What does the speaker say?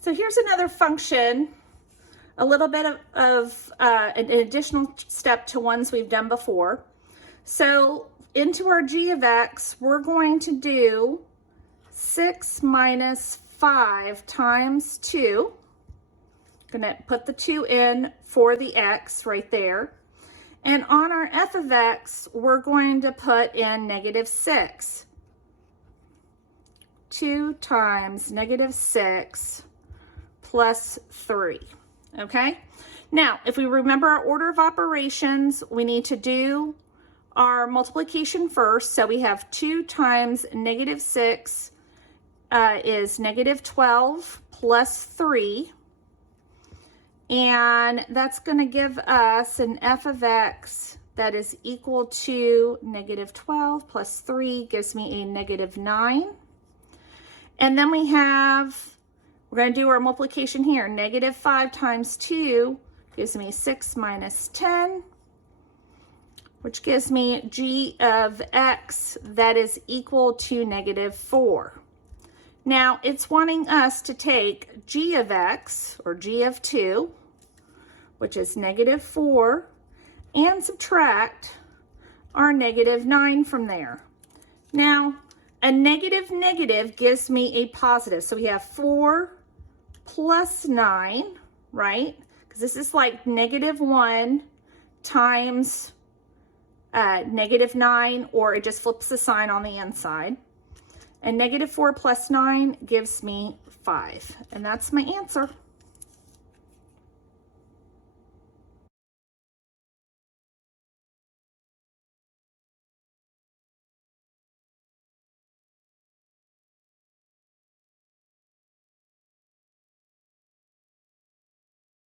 So here's another function, a little bit of an additional step to ones we've done before. So into our g of x, we're going to do 6 minus 5 times 2. I'm going to put the 2 in for the x right there. And on our f of x, we're going to put in negative 6. 2 times negative 6 plus 3. Okay? Now, if we remember our order of operations, we need to do our multiplication first. So we have 2 times negative 6 is negative 12 plus 3. And that's going to give us an f of x that is equal to negative 12 plus 3 gives me a negative 9. And then we're going to do our multiplication here. Negative 5 times 2 gives me 6 minus 10, which gives me g of x that is equal to negative 4. Now, it's wanting us to take g of x, or g of 2, which is negative 4, and subtract our negative 9 from there. Now, a negative negative gives me a positive. So we have 4 plus 9, right? Because this is like negative 1 times negative 9, or it just flips the sign on the inside. And negative 4 plus 9 gives me 5. And that's my answer.